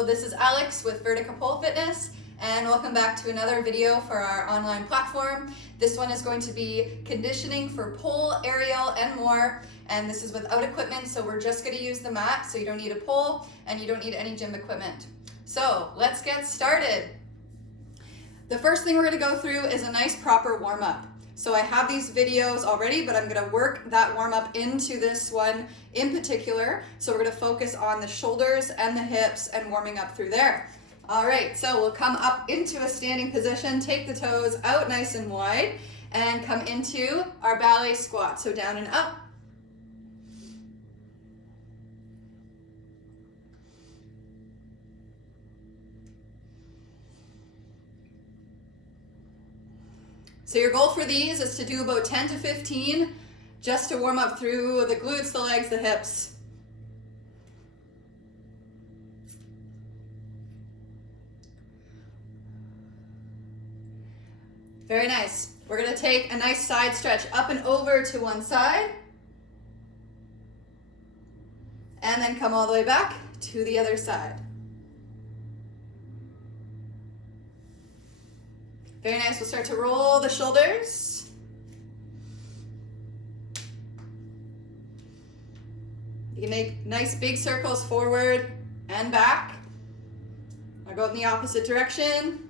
Hello, this is Alex with Vertica Pole Fitness, and welcome back to another video for our online platform. This one is going to be conditioning for pole, aerial, and more, and this is without equipment, so we're just going to use the mat, so you don't need a pole and you don't need any gym equipment. So let's get started. The first thing we're going to go through is a nice proper warm-up. So I have these videos already, but I'm going to work that warm-up into this one in particular. So we're going to focus on the shoulders and the hips and warming up through there. All right, so we'll come up into a standing position, take the toes out nice and wide, and come into our ballet squat. So down and up. So your goal for these is to do about 10 to 15 just to warm up through the glutes, the legs, the hips. Very nice. We're going to take a nice side stretch up and over to one side. And then come all the way back to the other side. Very nice. We'll start to roll the shoulders. You can make nice big circles forward and back. I'll go in the opposite direction.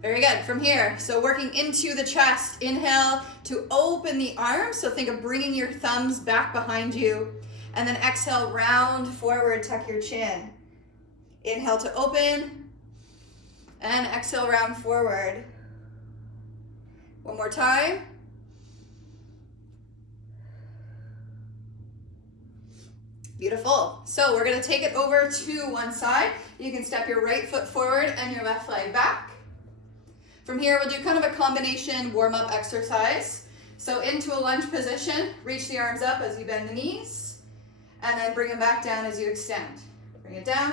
Very good. From here, so working into the chest, inhale to open the arms. So think of bringing your thumbs back behind you. And then exhale, round forward, tuck your chin. Inhale to open. And exhale, round forward. One more time. Beautiful. So we're going to take it over to one side. You can step your right foot forward and your left leg back. From here, we'll do kind of a combination warm-up exercise. So into a lunge position, reach the arms up as you bend the knees, and then bring them back down as you extend. Bring it down.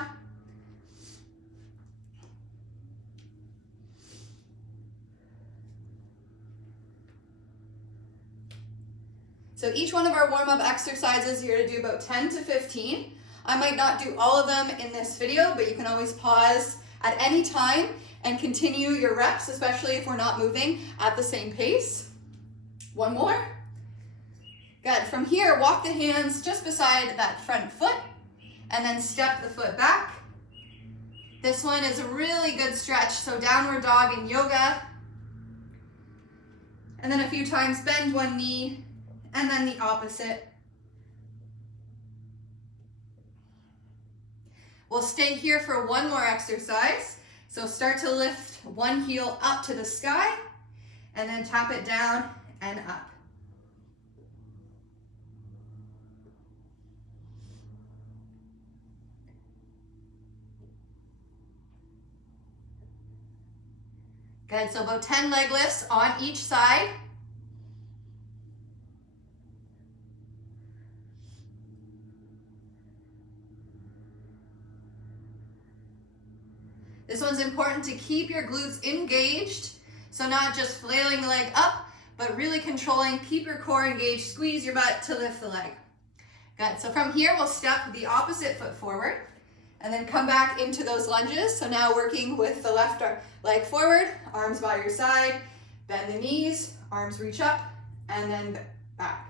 So each one of our warm-up exercises, you're going to do about 10 to 15. I might not do all of them in this video, but you can always pause at any time and continue your reps, especially if we're not moving at the same pace. One more. Good. From here, walk the hands just beside that front foot and then step the foot back. This one is a really good stretch, so downward dog in yoga. And then a few times bend one knee and then the opposite. We'll stay here for one more exercise. So start to lift one heel up to the sky and then tap it down and up. Good, so about 10 leg lifts on each side. This one's important to keep your glutes engaged, so not just flailing the leg up, but really controlling, keep your core engaged, squeeze your butt to lift the leg. Good, so from here we'll step the opposite foot forward and then come back into those lunges. So now working with the left leg forward, arms by your side, bend the knees, arms reach up, and then back.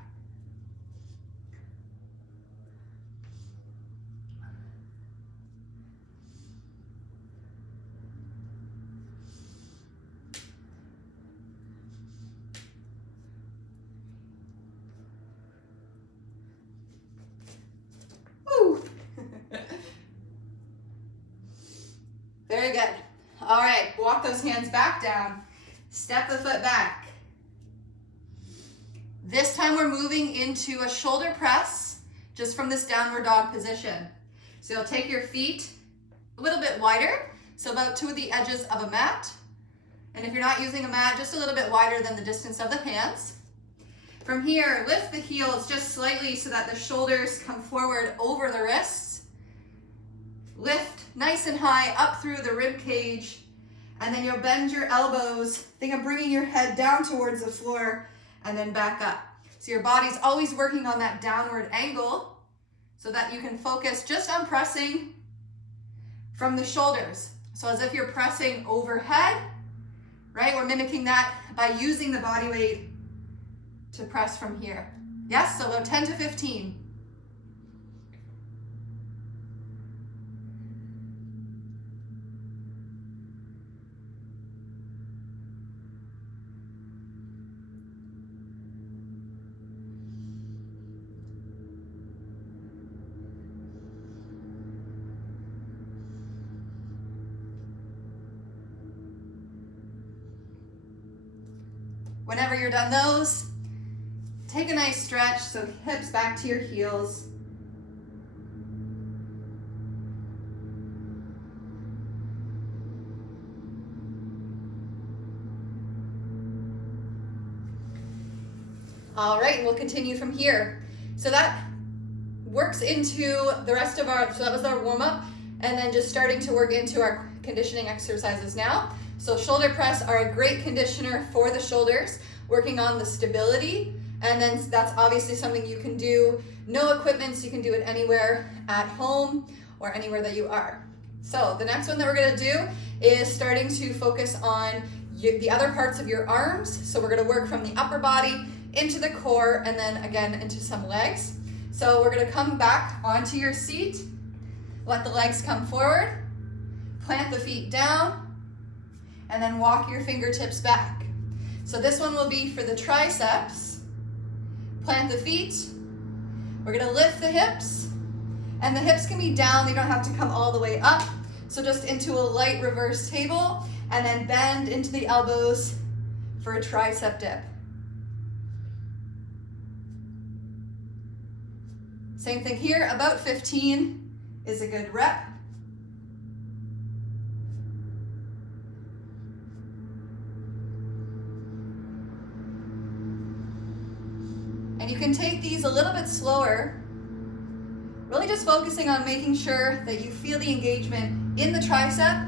Very good. All right, walk those hands back down. Step the foot back. This time we're moving into a shoulder press just from this downward dog position. So you'll take your feet a little bit wider, so about to the edges of a mat. And if you're not using a mat, just a little bit wider than the distance of the hands. From here, lift the heels just slightly so that the shoulders come forward over the wrists. Lift nice and high up through the rib cage, and then you'll bend your elbows. Think of bringing your head down towards the floor and then back up. So your body's always working on that downward angle so that you can focus just on pressing from the shoulders. So as if you're pressing overhead, right? We're mimicking that by using the body weight to press from here. Yes, so about 10 to 15. Whenever you're done those, take a nice stretch, so hips back to your heels. All right, and we'll continue from here. So that works into the rest of so that was our warm up, and then just starting to work into our conditioning exercises now. So shoulder press are a great conditioner for the shoulders, working on the stability, and then that's obviously something you can do, no equipment, so you can do it anywhere at home or anywhere that you are. So the next one that we're gonna do is starting to focus on the other parts of your arms. So we're gonna work from the upper body into the core and then again into some legs. So we're gonna come back onto your seat, let the legs come forward, plant the feet down, and then walk your fingertips back. So this one will be for the triceps. Plant the feet. We're gonna lift the hips, and the hips can be down, they don't have to come all the way up. So just into a light reverse table, and then bend into the elbows for a tricep dip. Same thing here, about 15 is a good rep. And you can take these a little bit slower, really just focusing on making sure that you feel the engagement in the tricep,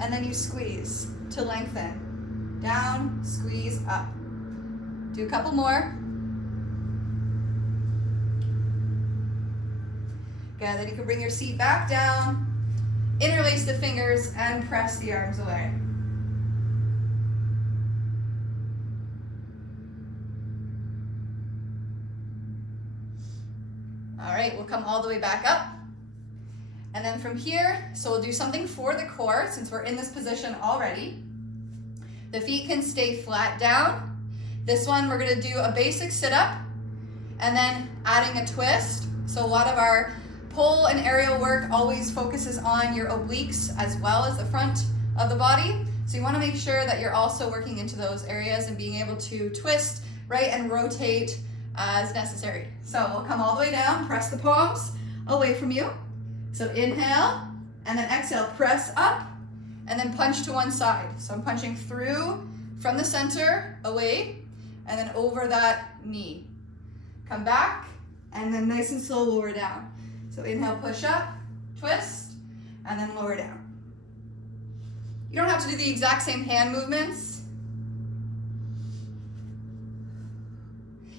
and then you squeeze to lengthen. Down, squeeze, up. Do a couple more. Good, then you can bring your seat back down, interlace the fingers, and press the arms away. All right, we'll come all the way back up. And then from here, so we'll do something for the core since we're in this position already. The feet can stay flat down. This one, we're gonna do a basic sit-up and then adding a twist. So a lot of our pull and aerial work always focuses on your obliques as well as the front of the body. So you wanna make sure that you're also working into those areas and being able to twist, right, and rotate as necessary. So we'll come all the way down, press the palms away from you. So inhale, and then exhale, press up, and then punch to one side. So I'm punching through from the center, away, and then over that knee. Come back, and then nice and slow, lower down. So inhale, push up, twist, and then lower down. You don't have to do the exact same hand movements.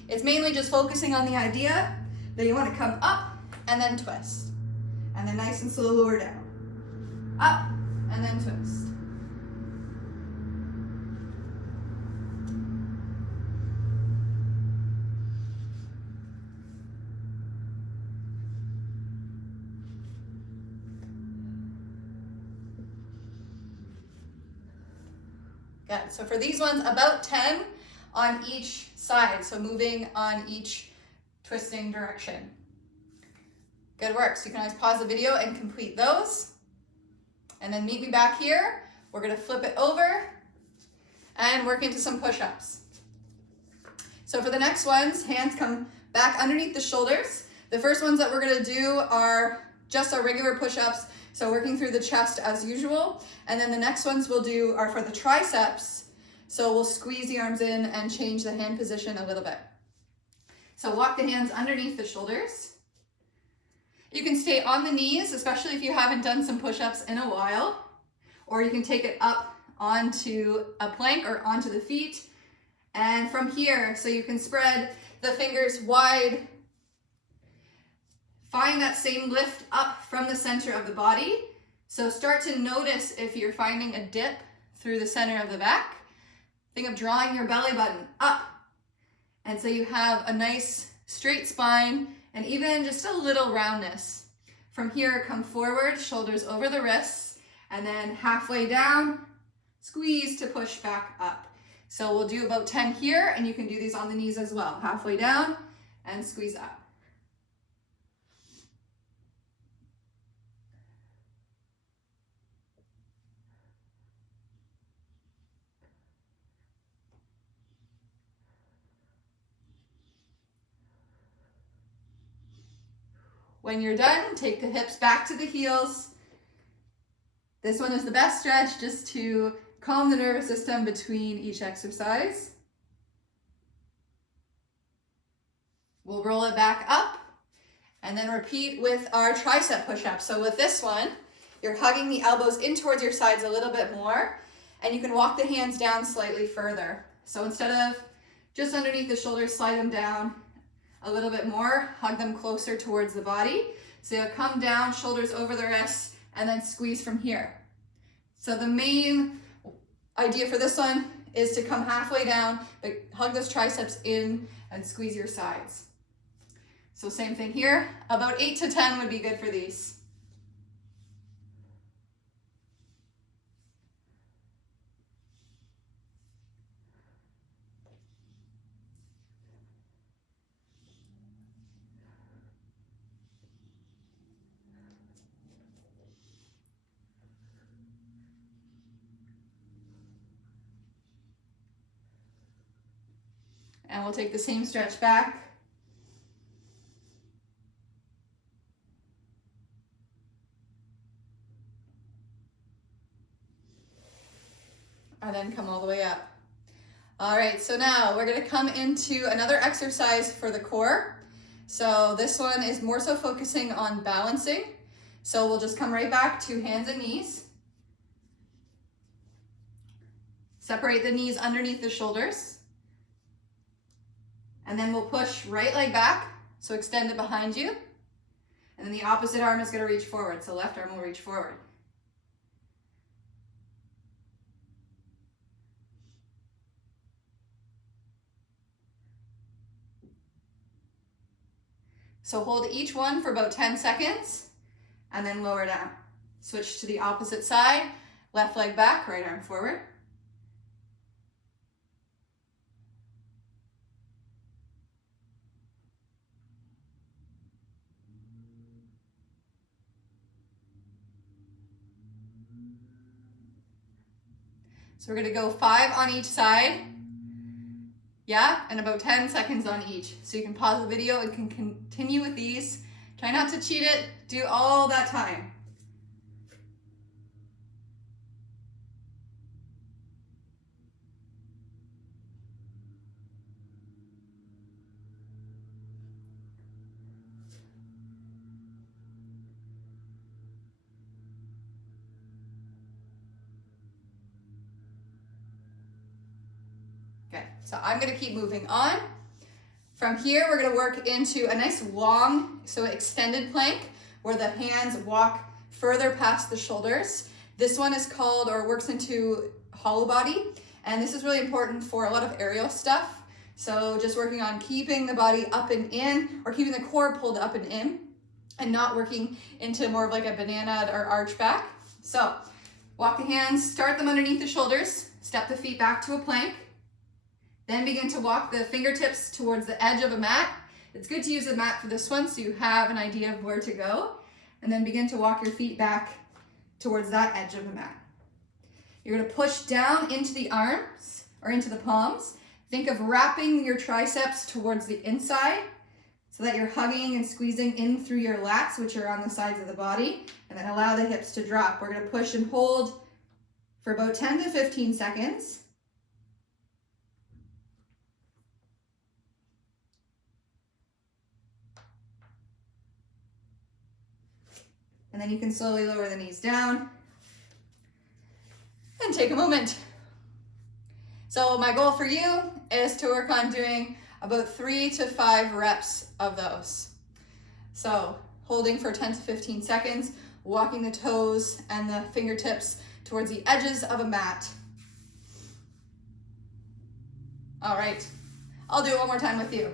It's mainly just focusing on the idea that you want to come up and then twist. And then nice and slow, lower down. Up and then twist. Good. So for these ones, about 10 on each side. So moving on each twisting direction. Good work. So you can always pause the video and complete those. And then meet me back here. We're going to flip it over and work into some push-ups. So for the next ones, hands come back underneath the shoulders. The first ones that we're going to do are just our regular push-ups. So working through the chest as usual. And then the next ones we'll do are for the triceps. So we'll squeeze the arms in and change the hand position a little bit. So walk the hands underneath the shoulders. You can stay on the knees, especially if you haven't done some push-ups in a while, or you can take it up onto a plank or onto the feet And from here, so you can spread the fingers wide. Find that same lift up from the center of the body. So start to notice if you're finding a dip through the center of the back. Think of drawing your belly button up. And so you have a nice straight spine and even just a little roundness. From here, come forward, shoulders over the wrists, and then halfway down, squeeze to push back up. So we'll do about 10 here, and you can do these on the knees as well. Halfway down and squeeze up. When you're done, take the hips back to the heels. This one is the best stretch just to calm the nervous system between each exercise. We'll roll it back up and then repeat with our tricep push-ups. So with this one, you're hugging the elbows in towards your sides a little bit more, and you can walk the hands down slightly further. So instead of just underneath the shoulders, slide them down a little bit more, hug them closer towards the body. So you'll come down, shoulders over the wrists, and then squeeze from here. So the main idea for this one is to come halfway down, but hug those triceps in and squeeze your sides. So same thing here, about 8 to 10 would be good for these. And we'll take the same stretch back. And then come all the way up. All right, so now we're gonna come into another exercise for the core. So this one is more so focusing on balancing. So we'll just come right back to hands and knees. Separate the knees underneath the shoulders. And then we'll push right leg back, so extend it behind you. And then the opposite arm is gonna reach forward, so left arm will reach forward. So hold each one for about 10 seconds, and then lower down. Switch to the opposite side, left leg back, right arm forward. So we're gonna go 5 on each side. Yeah, and about 10 seconds on each. So you can pause the video and can continue with these. Try not to cheat it, do all that time. Okay, so I'm gonna keep moving on. From here, we're gonna work into a nice long, so extended plank, where the hands walk further past the shoulders. This one is called, or works into hollow body, and this is really important for a lot of aerial stuff. So just working on keeping the body up and in, or keeping the core pulled up and in, and not working into more of like a banana or arch back. So walk the hands, start them underneath the shoulders, step the feet back to a plank. Then begin to walk the fingertips towards the edge of a mat. It's good to use a mat for this one so you have an idea of where to go. And then begin to walk your feet back towards that edge of the mat. You're gonna push down into the arms or into the palms. Think of wrapping your triceps towards the inside so that you're hugging and squeezing in through your lats, which are on the sides of the body, and then allow the hips to drop. We're gonna push and hold for about 10 to 15 seconds. And then you can slowly lower the knees down and take a moment. So my goal for you is to work on doing about 3 to 5 reps of those. So holding for 10 to 15 seconds, walking the toes and the fingertips towards the edges of a mat. All right, I'll do it one more time with you.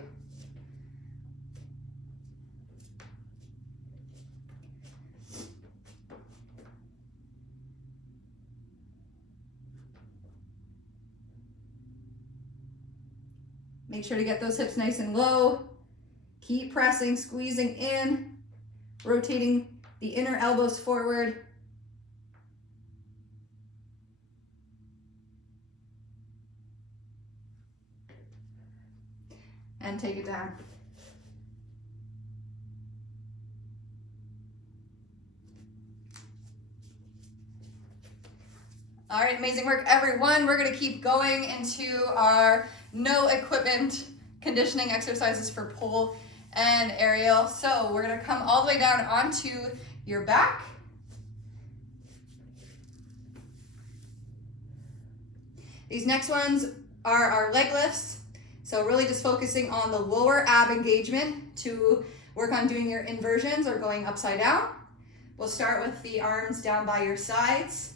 Make sure to get those hips nice and low. Keep pressing, squeezing in, rotating the inner elbows forward. And take it down. All right, amazing work, everyone. We're gonna keep going into our no equipment conditioning exercises for pole and aerial. So we're gonna come all the way down onto your back. These next ones are our leg lifts. So really just focusing on the lower ab engagement to work on doing your inversions or going upside down. We'll start with the arms down by your sides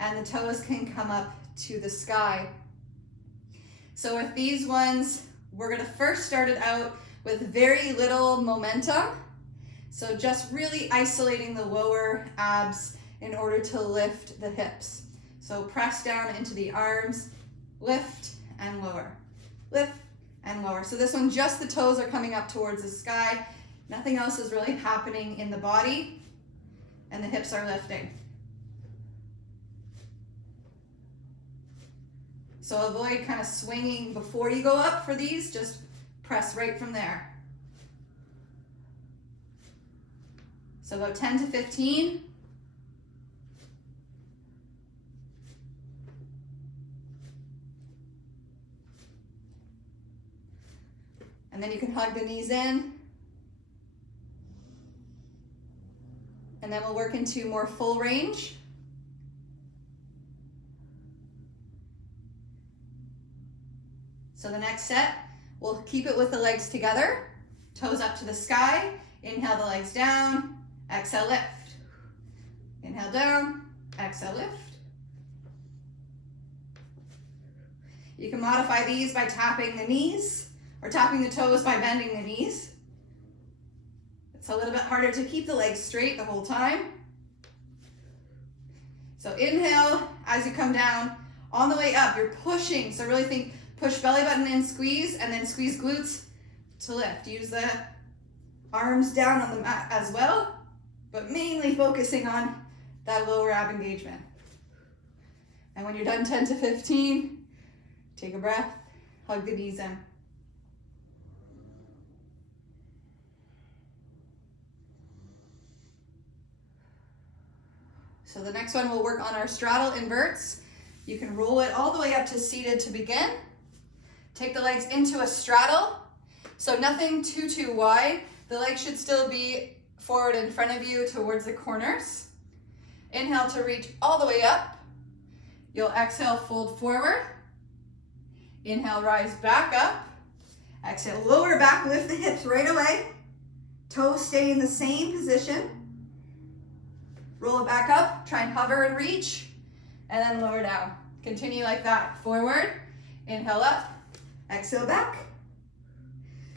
and the toes can come up to the sky. So with these ones, we're gonna first start it out with very little momentum. So just really isolating the lower abs in order to lift the hips. So press down into the arms, lift and lower, lift and lower. So this one, just the toes are coming up towards the sky. Nothing else is really happening in the body and the hips are lifting. So avoid kind of swinging before you go up for these, just press right from there. So about 10 to 15. And then you can hug the knees in. And then we'll work into more full range. So the next set, we'll keep it with the legs together, toes up to the sky. Inhale the legs down, exhale lift. Inhale down, exhale lift. You can modify these by tapping the knees or tapping the toes by bending the knees. It's a little bit harder to keep the legs straight the whole time. So inhale as you come down. On the way up, you're pushing. So really think, push belly button in, squeeze, and then squeeze glutes to lift. Use the arms down on the mat as well, but mainly focusing on that lower ab engagement. And when you're done 10 to 15, take a breath, hug the knees in. So the next one, we'll work on our straddle inverts. You can roll it all the way up to seated to begin. Take the legs into a straddle. So nothing too wide. The legs should still be forward in front of you towards the corners. Inhale to reach all the way up. You'll exhale, fold forward. Inhale, rise back up. Exhale, lower back, lift the hips right away. Toes stay in the same position. Roll it back up, try and hover and reach, and then lower down. Continue like that. Forward, inhale up, exhale back.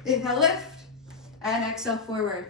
Inhale, lift, and exhale forward.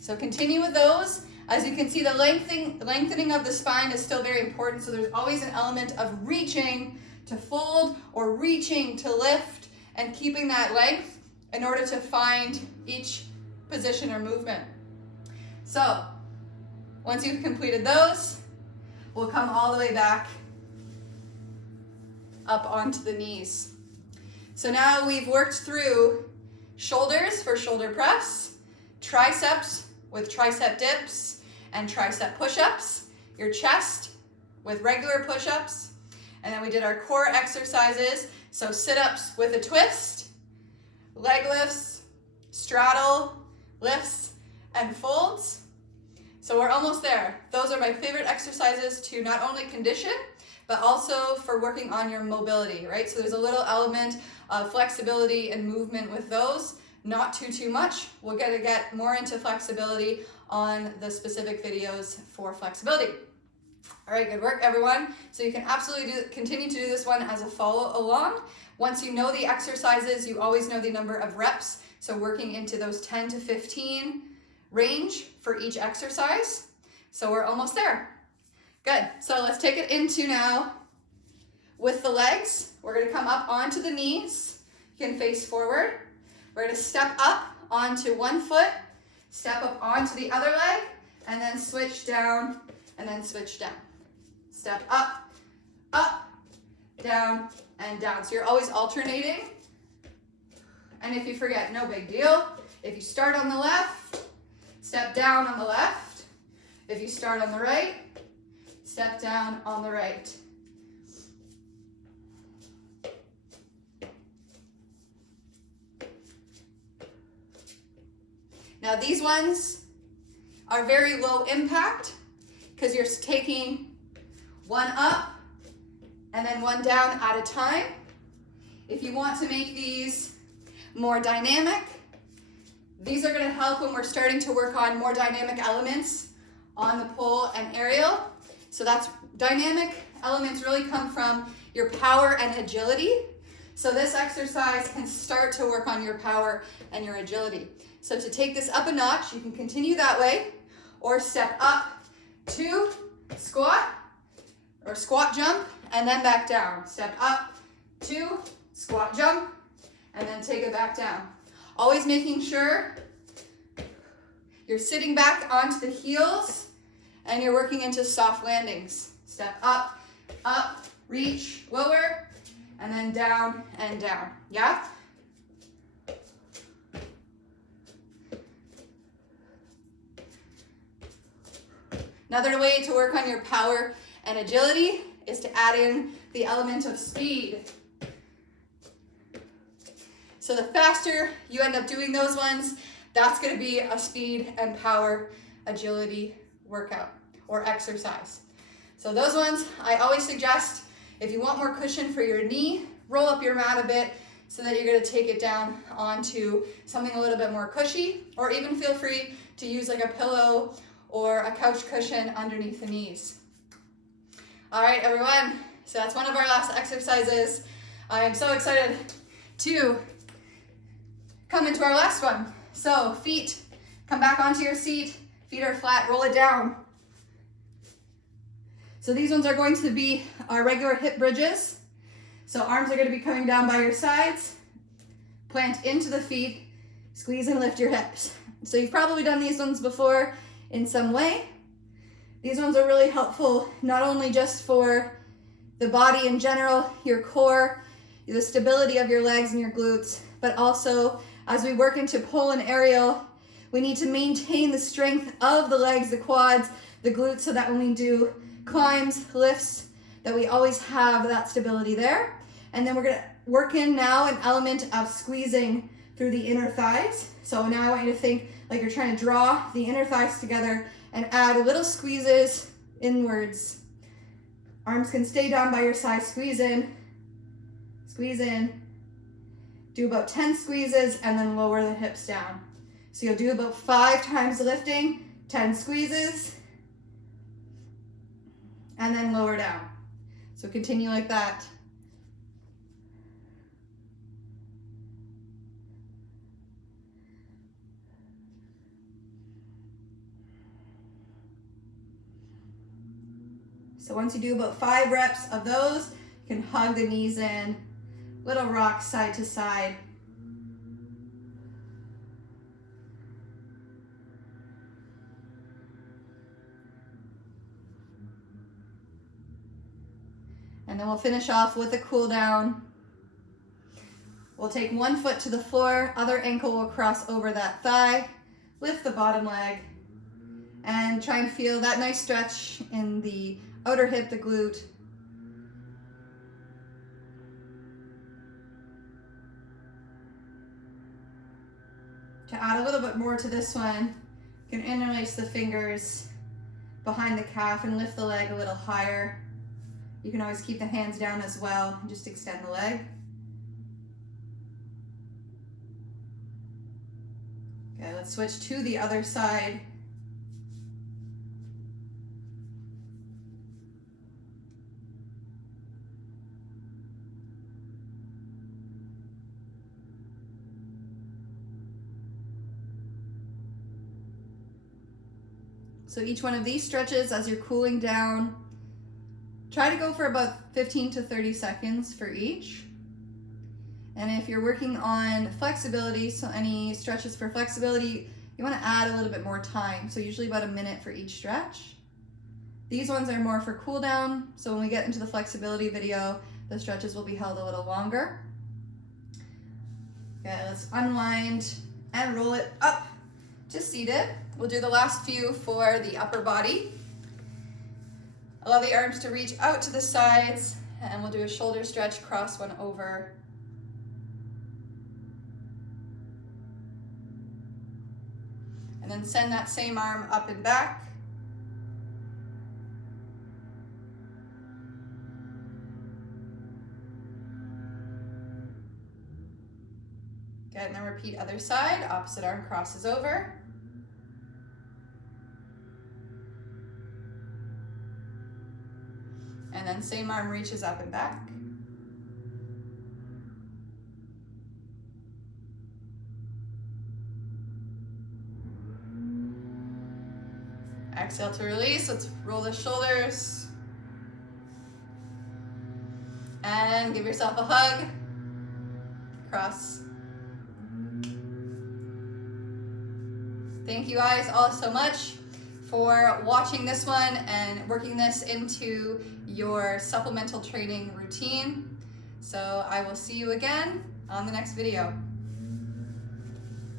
So continue with those. As you can see, the lengthening of the spine is still very important, so there's always an element of reaching to fold or reaching to lift and keeping that length in order to find each position or movement. So once you've completed those, we'll come all the way back up onto the knees. So now we've worked through shoulders for shoulder press, triceps with tricep dips and tricep push-ups, your chest with regular push-ups, and then we did our core exercises, so sit-ups with a twist, leg lifts, straddle, lifts, and folds. So we're almost there. Those are my favorite exercises to not only condition, but also for working on your mobility, right? So there's a little element of flexibility and movement with those, not too much. We're gonna get more into flexibility on the specific videos for flexibility. All right, good work, everyone. So you can absolutely continue to do this one as a follow along. Once you know the exercises, you always know the number of reps. So working into those 10 to 15 range for each exercise. So we're almost there. Good, so let's take it into now with the legs. We're gonna come up onto the knees. You can face forward. We're gonna step up onto one foot, step up onto the other leg, and then switch down, and then switch down. Step up, up, down, and down. So you're always alternating. And if you forget, no big deal. If you start on the left, step down on the left. If you start on the right, step down on the right. Now these ones are very low impact because you're taking one up and then one down at a time. If you want to make these more dynamic, these are going to help when we're starting to work on more dynamic elements on the pole and aerial. So that's dynamic elements really come from your power and agility. So this exercise can start to work on your power and your agility. So to take this up a notch, you can continue that way or step up to squat or squat jump and then back down. Step up, to squat jump, and then take it back down. Always making sure you're sitting back onto the heels and you're working into soft landings. Step up, up, reach, lower, and then down and down, yeah? Another way to work on your power and agility is to add in the element of speed. So the faster you end up doing those ones, that's going to be a speed and power agility workout or exercise. So those ones, I always suggest, if you want more cushion for your knee, roll up your mat a bit so that you're going to take it down onto something a little bit more cushy, or even feel free to use like a pillow or a couch cushion underneath the knees. All right, everyone, so that's one of our last exercises. I am so excited to come into our last one. So feet, come back onto your seat, feet are flat, roll it down. So these ones are going to be our regular hip bridges. So arms are going to be coming down by your sides, plant into the feet, squeeze and lift your hips. So you've probably done these ones before in some way. These ones are really helpful, not only just for the body in general, your core, the stability of your legs and your glutes, but also as we work into pole and aerial, we need to maintain the strength of the legs, the quads, the glutes, so that when we do climbs, lifts, that we always have that stability there. And then we're gonna work in now an element of squeezing through the inner thighs. So now I want you to think like you're trying to draw the inner thighs together and add little squeezes inwards. Arms can stay down by your side, squeeze in, do about 10 squeezes and then lower the hips down. So you'll do about 5 times lifting, 10 squeezes, and then lower down. So continue like that. So once you do about 5 reps of those, you can hug the knees in, little rock side to side. And then we'll finish off with a cool down. We'll take one foot to the floor, other ankle will cross over that thigh, lift the bottom leg, and try and feel that nice stretch in the outer hip, the glute. To add a little bit more to this one, you can interlace the fingers behind the calf and lift the leg a little higher. You can always keep the hands down as well and just extend the leg. Okay, let's switch to the other side. So each one of these stretches, as you're cooling down, try to go for about 15 to 30 seconds for each. And if you're working on flexibility, so any stretches for flexibility, you want to add a little bit more time. So usually about a minute for each stretch. These ones are more for cool down. So when we get into the flexibility video, the stretches will be held a little longer. Okay, let's unwind and roll it up to seated. We'll do the last few for the upper body. Allow the arms to reach out to the sides, and we'll do a shoulder stretch, cross one over. And then send that same arm up and back. Good, and then repeat other side, opposite arm crosses over. And then same arm reaches up and back. Exhale to release. Let's roll the shoulders. And give yourself a hug. Cross. Thank you guys all so much for watching this one and working this into your supplemental training routine. So I will see you again on the next video.